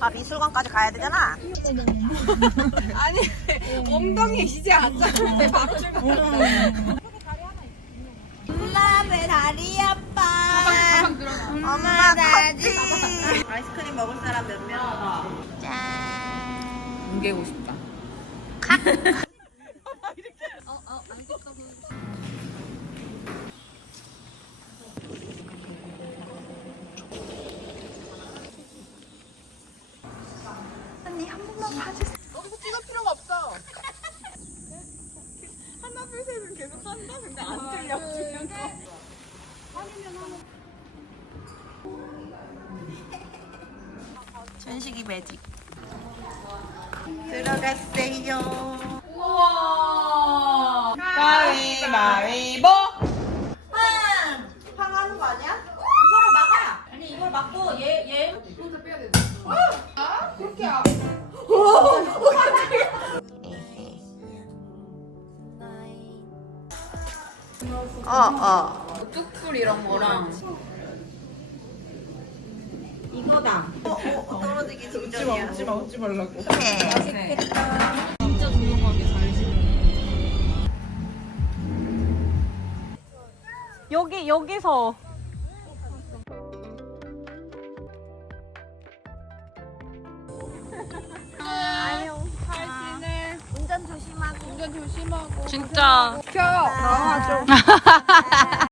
아 미술관까지 가야 되잖아. 아니 엉덩이 이제 앉았는데 바로 출발. 엄마 배 다리 아파. 엄마 다리. 아이스크림 먹을 사람 몇 명? 짠. 뭉개고 싶다. 언니 한 번만 봐주세요. 여기서 찍을 필요가 없어. 하나 둘 셋은 계속 한다. 근데 안 들려. 중요한 거. 전식이 매직. 들어갔어요. 우와. 가위바위보. 팡! 팡 하는 거 아니야? 어 어. 뚝불 이런 거랑. 이거다. 어, 어 떨어지기 직전이야. 웃지 마, 웃지 말라고. 네. 진짜 조용하게 잘 지내. 여기 여기서 조심하고. 진짜 켜. 나와줘.